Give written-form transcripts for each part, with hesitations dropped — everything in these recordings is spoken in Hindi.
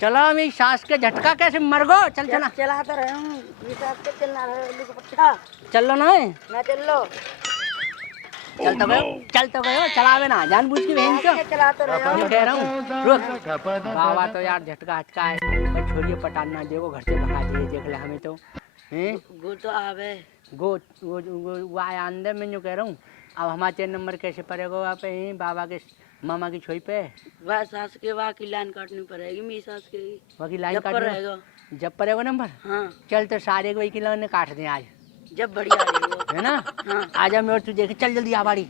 चलो मेरी सास के झटका कैसे मर गो। चल चला चला तो रहे हूँ चलना रहे चल लो ना मैं चल लो चल तो गयो चलावे ना जानबूझ के बहन चो चला तो रहे मैं कह रहा हूँ रुक बाबा तो यार झटका हटका है छोड़िए पटाना देखो घर से भगा दिए देख ले हमें तो हैं गो तो आवे वो आया अंदर मैं जो कह रहा हूँ अब हमारे 3 नंबर कैसे पड़ेगा वहाँ पे बाबा के मामा की छोई पे वह सास के वहाँ की लाइन काटनी पड़ेगी मेरी सास के वहाँ की लाइन जब पर रहेगा जब पड़ेगा नंबर हाँ चल तो सारे वही की लाइन काट दें आज जब बढ़िया रहेगा है ना हाँ आजा मैं और तू देख चल जल्दी आ बाड़ी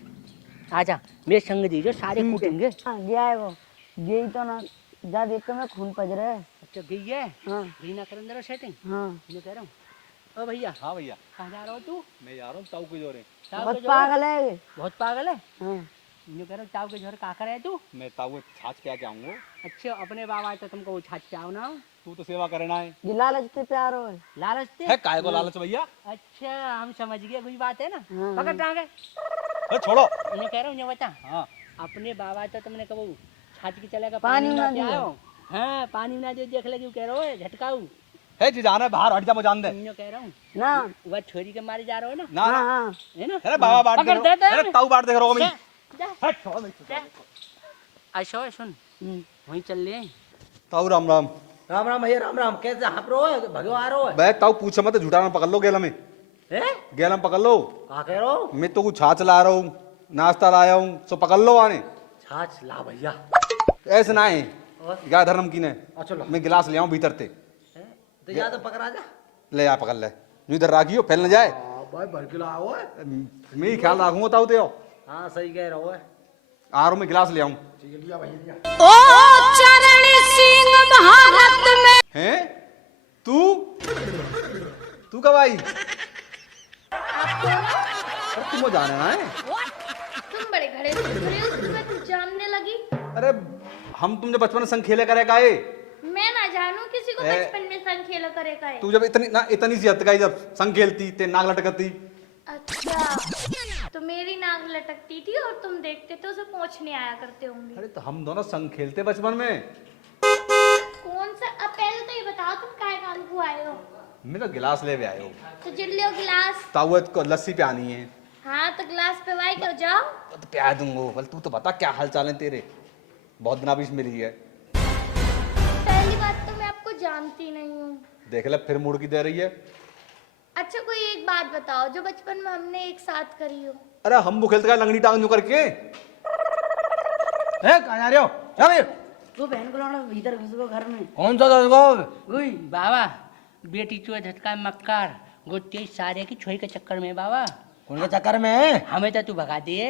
आजा मेरे संग दीजिए सारे कूटेंगे गया है वो यही तो ना जा देख के मैं खून पज रहा है अच्छा गई है हाँ गई ना कर अंदर सेटिंग हाँ मैं कह रहा हूँ ओ भैया हाँ भैया कहाँ जा रहा हो तू मैं जा रहा हूँ ताऊ के जोरे। बहुत पागल है बहुत पागल है हाँ मैं कह रहा हूँ ताऊ के घर का कर है तू मैं ताऊ छाछ पे आके आऊंगा। अच्छा अपने बाबा तो तुमको वो छाछ पे आओ ना तू तो सेवा करना है। ये लालच से प्यार हो लालच से है काय को लालच भैया। अच्छा हम समझ गए कोई बात है ना हाँ। पकड़ टांगे अरे छोड़ो। मैं कह रहा हूँ ये बता हाँ अपने बाबा तो तुमने कब छाछ की चलेगा पानी ना के दिया। आओ हाँ पानी ना दे देख ले क्यों कह रहे हो झटकाऊ है जी जाना है बाहर हट जा मुझे जान दे। मैं कह रहा हूँ ना वह छोरी के मारे जा रहे हो ना ना हाँ ना हाँ है ना अरे बाबा बात पकड़ देते हैं। अरे ताऊ बात देख रहा हूँ मैं। जा हट छोड़ो मैं। अच्छा सुन वहीं चल ले ताऊ राम राम। राम राम भैया राम राम कैसे हाँप रहे हो भगो आ रहे हो बे ताऊ पूछे मत झूठा ना पकड़ लो गेला में। गेला में पकड़ लो। कहा कह रहे हो मैं तो कुछ छाछ ला रहा हूँ नाश्ता लाया हूँ तो पकड़ लो आने। छाछ ला भैया ऐसे ना है क्या धर्म की ने अच्छा लो मैं गिलास ले आऊँ भीतर ते तो या तो पकड़ा जा ले आ पकड़ ले यूं इधर राखियो फैल न जाए। भाई भर के लाओ मैं ही ख्याल रखूंगा ताऊ ते हाँ सही कह रहे हो आ रहा हूँ मैं गिलास ले आऊँ। ठीक है लिया भैया ओ चरण सिंह भारत में हैं तू तू कब आई? तुम जाना है? तुम बड़े घड़े से खड़े हो तुम्हें कुछ जानने लगी। अरे हम तुम जब बचपन में संग खेले करे काए मैं ना जानू किसी को ए- बचपन में संग खेला करे का है। तू जब इतनी सी हद गई जब संग खेलती ते नाग लटकती। अच्छा तो मेरी नाक लटकती थी और तुम देखते तो उसे पहुंचने आया करते होंगे। अरे तो हम दोनों संग खेलते बचपन में। कौन सा अब पहले तो ये बताओ तुम काय काम को आए हो। मैं तो गिलास ले आए हो तो जिल लो गिलास। ताऊ को लस्सी पियानी है हाँ तो गिलास पे वाई कर जाओ। तो पिया दूंगा। बल तू तो बता क्या हाल चाल है तेरे बहुत दिन अभी मिली है। पहली बात तो मैं आपको जानती नहीं हूँ। देख ले फिर मुड़ की दे रही है। अच्छा कोई एक बात बताओ जो बचपन में हमने एक साथ करी हो। अरे हम वो खेलते लंगड़ी टांग जो करके। कहाँ जा रहे हो क्या भैया तू बहन को लाना भीतर घुस गो घर में कौन सा दस गो गुई बाबा बेटी चुआ झटका मक्कार गोटे सारे की छोई के चक्कर में बाबा कौन के चक्कर में हमें तो तू भगा दिए।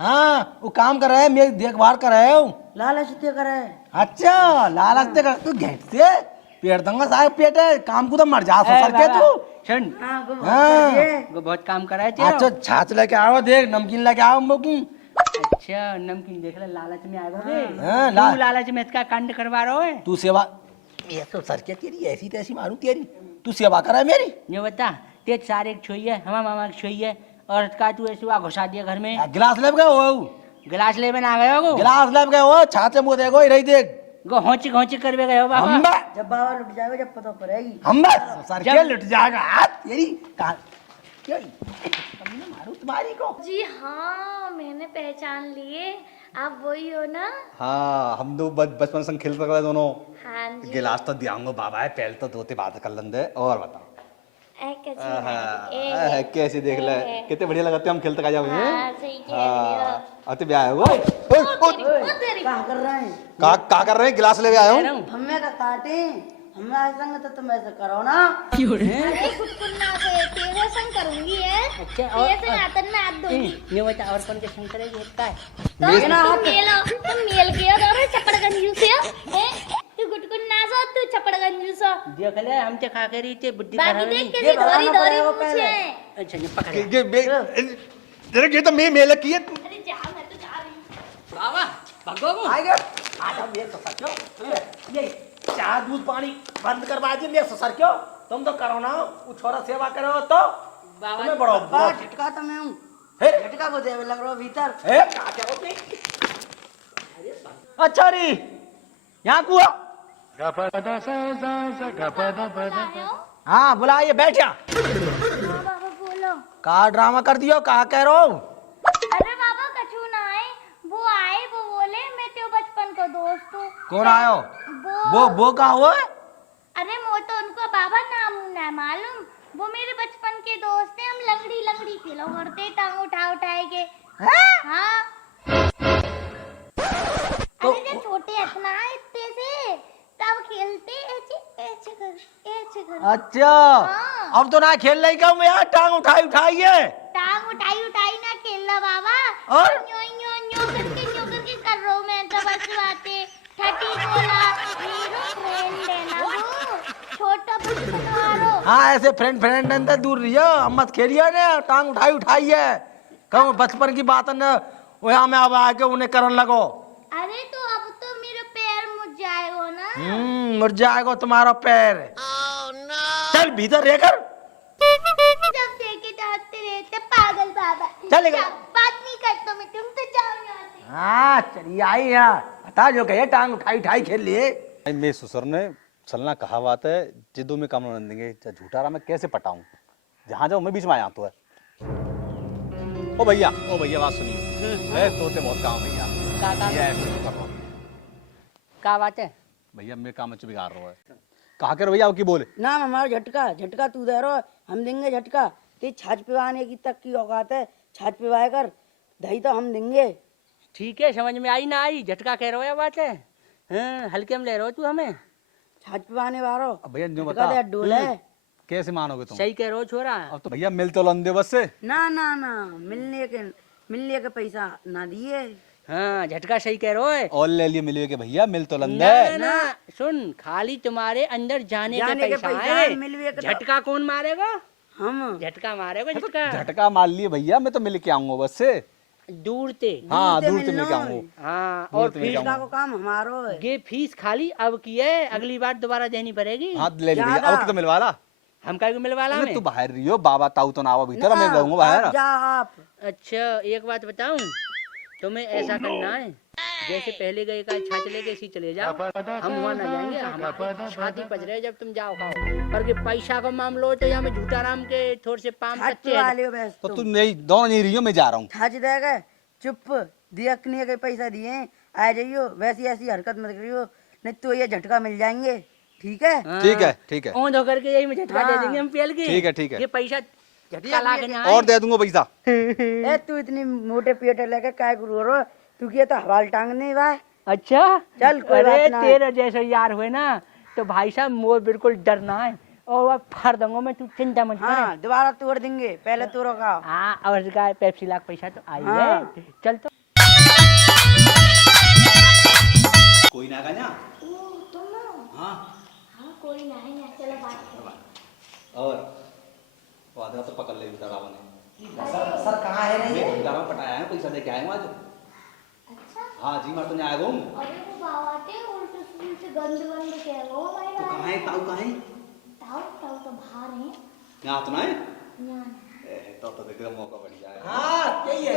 हाँ वो काम कर रहे हैं मेरी देखभाल कर रहे हो। लालच से करे अच्छा लालच से कर तू घेट से पेट दूंगा साहब पेट है काम को तो मर जा सर के तू सुन हाँ गो हाँ। वो बहुत काम कराए तेरा। अच्छा छाछ लेके आओ देख नमकीन लेके आओ मुझको। अच्छा नमकीन देख ले लालच में आएगा हाँ, तू लालच में इसका कांड करवा रहा है। तू सेवा ये तो सर के तेरी ऐसी तैसी मारूं तेरी तू सेवा कर रहा है मेरी। ये बता तेज सारे एक छोई है हमारा मामा की छोई है और का तू ऐसे हुआ घुसा दिया घर में। गिलास ले गए हो गिलास ले में ना गए हो गिलास ले गए हो छाछ मुँह देखो रही देख गो होची होची करवे गए हो बाबा। हम जब बाबा लुट जाएगा जब पता पड़ेगी हम सर के लुट जाएगा हाथ तेरी मारू तुम्हारी को। जी हाँ मैंने पहचान लिए आप वही हो ना। हाँ हम दो बचपन संग खेलते रहे दोनों। हाँ जी गिलास तो दियांगो बाबा है पहले तो धोते बात कर लंदे और बताओ। कैसे देख ले कितने बढ़िया लगाते हम खेलते का जाओ। हाँ, सही कह रहे हो। अते ब्याह हो क्या कर रहे हैं का कर रहे हैं गिलास ले आया हूँ। हमें का काटे हमें संग तो तुम ऐसे करो ना। अरे कुटकुन्ना से तेरे संग करूंगी है। अच्छा, तेरे से नातन में हाथ दूंगी। ये बता और कौन के संग करेगी एक का है? तुम मेल के और चपड़गंजू से हैं? तू गुटकुन्ना सो तू चपड़गंजू सो। देख ले हम ते खा के रही थे बुद्धि बाकी खराब देख नहीं। के धोरी धोरी पूछे। अच्छा ये पकड़ ये तो मैं मेल की है। अरे जा मैं तो जा रही हूँ। बाबा भगो को आएगा आजा मेरे ससुर क्यों ये चाय दूध पानी बंद करवा दीजिए मेरे ससुर क्यों तुम तो करो ना वो छोरा सेवा करो तो बाबा तुम्हें बड़ो बाबा झटका तो मैं हूँ हे झटका को देवे लग रहा भीतर हे क्या करो तुम अच्छा री यहाँ को आए हो? हाँ बुलाइए बैठिया। हाँ बाबा बोलो। कहा ड्रामा कर दियो, कहा कह रहे हो? अरे बाबा कछु ना आए, वो आए वो बोले मैं तेरे बचपन का दोस्त हूँ। कौन आयो? वो कहा हुआ? अरे वो तो उनको बाबा नाम ना मालूम, वो मेरे बचपन के दोस्त हैं। हम लंगड़ी लंगड़ी खेलो करते, टांग उठा उठाए के। हाँ अरे जब छोटे हथना इतने से तब खेलते ऐसे ऐसे कर। अच्छा हाँ। अब तो ना खेल रही कहूँ यार, टांग उठाइए। टांग उठाई ना खेलना बाबा। और? न्यो करके कर रहा हूँ मैं तो बस बातें। ठटी बोला मेरा फ्रेंड है ना वो, छोटा बचपन वाला। हाँ ऐसे फ्रेंड अंदर दूर रहियो, अब मत खेलिए ने, टांग उठाइए। कहूँ बचपन की बात न वहाँ में अब आके उन्हें करन लगो। अरे तो अब तो मेरा पैर मुझ जाएगा ना। मुड़ जाएगा तुम्हारा पैर। चल भीतर रहकर। जब देखे जाते रहते पागल बाबा। चलेगा। बात नहीं करता मैं, तुम तो जाओ यहाँ से। हाँ चलिए आई यहाँ, बता जो कहे टांग उठाई खेल लिए। मेरे ससुर ने चलना कहा बात है, जिद्दों में काम न देंगे। झूठा रहा मैं कैसे पटाऊं, जहाँ जाऊँ मैं बीच में आया तो है। ओ भैया बात सुनिए, तोते बहुत काम भैया। क्या बात है? भैया मेरे काम में बिगाड़ रहा है। कहा कर भैया की बोले ना हमारा झटका तू दे रहो, हम देंगे झटका। ते छाछ पिवाने की तक की औकात है, छाछ पिवाए कर, दही तो हम देंगे। ठीक है, समझ में आई ना आई? झटका कह रहे हो या बात है? हाँ, हल्के में ले रहे हो तू हमें। छाछ पिवाने वालो। अब भैया जो झटका बता दे डोले। कैसे मानोगे तुम? सही कह रहे हो छोरा। अब तो भैया मिल तो लंदे बस से। ना मिलने के पैसा ना दिए। हाँ झटका सही कह रहे हो। और ले लिए मिलिए के भैया मिल तो लंदे। ना सुन, खाली तुम्हारे अंदर जाने के पैसा है, मिलवे के झटका कौन मारेगा? हम झटका मारेगा झटका। झटका मार लिए भैया, मैं तो मिल के आऊंगा बस से। दूर ते। हाँ दूर से मिलना मिल के आऊंगा। हाँ दूर और से मिल के फीस आऊंगा। का काम हमारो है। ये फीस खाली अब की है, अगली बार दोबारा देनी पड़ेगी। हाँ ले ली भैया, ज्यादा। अब की तो मिलवाला। हम काय को मिलवाला अरे में? तू बाहर रही हो, बाबा ताऊ तो ना आवा भीतर, मैं ना, रहूंगा बाहर। आप जा आप। अच्छा एक बात बताऊं, तुम्हें ऐसा करना है, जैसे पहले गए का छाछ लेके इसी चले जाओ, हम वहाँ ना जाएंगे। हमारी छाती पच रहे जब तुम जाओ खाओ, पर के पैसा का मामला हो तो यहाँ में झूठा राम के थोड़े से पाम छाछ कच्चे पिवा हैं। लियो बस तो तुम। तू नहीं, दोनों नहीं रही हो, मैं जा रहा हूँ। छाछ देगा चुप, दियकने के पैसा दिए आ जाइयो। वैसी ऐसी हरकत मत करियो, नहीं तो ये झटका मिल जाएंगे। ठीक है? हाँ। ठीक है ओंध होकर के यही में झटका दे हाँ। देंगे हम पेल के। ठीक है। ये पैसा झटका ला के ना और दे दूंगा पैसा। ए तू इतनी मोटे पेट लेके काय गुरु रो, तू किया तो हवाल टांग नहीं बा। अच्छा चल, कोई अरे बात ना। तेरे जैसे यार हुए ना तो भाई साहब मोर बिल्कुल डरना है, और वह फाड़ दूंगा मैं, तू चिंता मत कर। हाँ दोबारा तोड़ देंगे, पहले तोड़ो का। हाँ और का पेप्सी लाख पैसा तो आई हाँ। है। चल तो कोई ना ना। तुम ना? हाँ कोई ना है ना, चलो बात करो। और वादा तो पकड़ ले डरावा ने। सर कहाँ है रे? मैं डरावा पटाया है, पैसा लेके आएगा आज। अच्छा हाँ जी मैं तो नहीं आएगा हूँ। अरे वो बाबा आते उल्टे सुल्टे गंद गंद कह रहे हो हमारे तो कहाँ है ताऊ, कहाँ है? ताऊ ताऊ तो बाहर हैं। यहाँ तो ना है। यहाँ तो देख रहा मौका बढ़ जाएगा। हाँ यही है।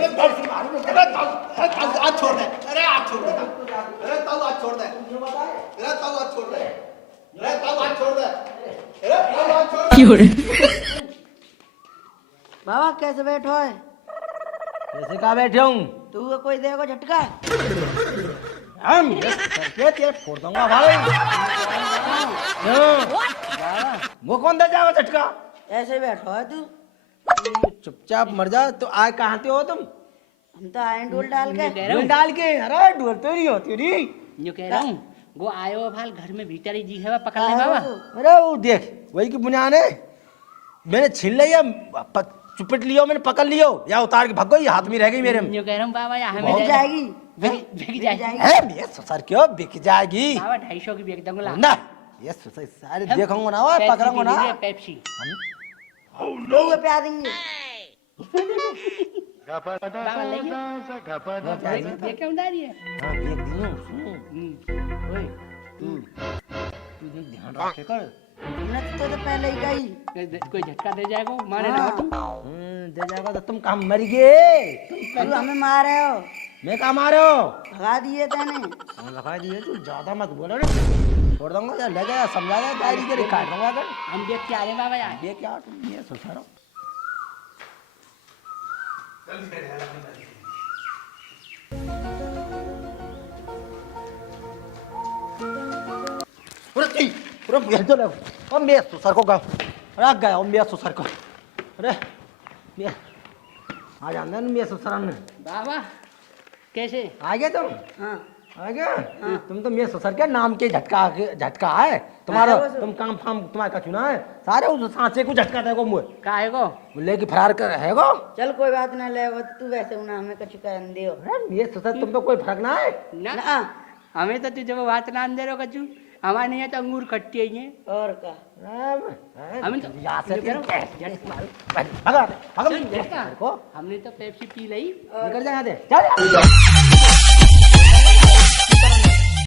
आज छोड़ दे, अरे आज छोड़ दे, अरे ताऊ आज छोड़ दे, अरे ताऊ आज छोड़ दे, अरे ताऊ आज छोड़ दे, अरे ताऊ आज छोड़ दे। बाबा कैसे बैठो है? कैसे कहाँ बैठे हूँ? तू को कोई देगा झटका? हम करके तेरे फोड़ दूंगा भाई। वो कौन दे जाएगा झटका? ऐसे बैठो है तू? चुपचाप मर जा। तो आए कहाँ से हो तुम? हम तो आए डोल डाल के। ढोल डाल के? अरे ढोल तो नहीं होती री। जो कह रहा हूँ वो आयो भाल घर में भीतर ही जी है पकड़ ले बाबा। अरे वो देख वही की बुनियाद है, मैंने छीन लिया, चुपट लियो, मैंने पकड़ लियो, या उतार के भागो, ये हाथ में रह गई मेरे में। जो कह रहा हूँ बाबा यहाँ बिक हमें जाएगी। बिक जाएगी है ये ससुर क्यों बिक जाएगी? बाबा 250 की बिक दूंगा। ना ये ससुर सारे देखूंगा ना, वो पकड़ूंगा ना। पेप्सी लोग प्या देंगे। बाबा लेंगे देख उधारी है। हाँ देख दियो। ओए तू ध्यान रखे कर। हमने तो पहले ही गई। कोई झटका दे जाएगा मारे ना तुम। दे जाएगा तो तुम काम मर गए। तू हमें मारे हो, मैं कहाँ मारे हो? भगा दिए तेने। लगा दिए तू, ज्यादा मत बोलो रे। छोड़ दूंगा यार, ले गया समझा दे डायरी के काट दूंगा अगर हम देख के आ रहे हैं बाबा यार। ये क्या तुम ये सोच रहा हो। अरे मैं तो लग और मैं ससुर को गाँव रख गया और मैं ससुर को अरे मैं आ जाना मैं ससुर ने बाबा कैसे आ गए तुम हाँ आ गया तुम तो मेरे ससुर के नाम के झटका है तुम्हारा हाँ, वो तुम काम फाम तुम्हारा का चुना है सारे उस सांचे को झटका देगो मुझे काहे को? लेके फरार कर रहेगो। चल कोई बात ना ले वो तू वैसे होना हमें कुछ कर दियो अरे मेरे ससुर तुम पे कोई फर्क ना है। ना ना हमें तो तुझे वो बात ना दे रहो कचू, हमारे नहीं है तो अंगूर खट्टी है ये। और का हम तो- यहाँ से ये करो। भगा भगा सुन, झटका। को हमने तो पेप्सी पी ली। निकल जा यहाँ से चल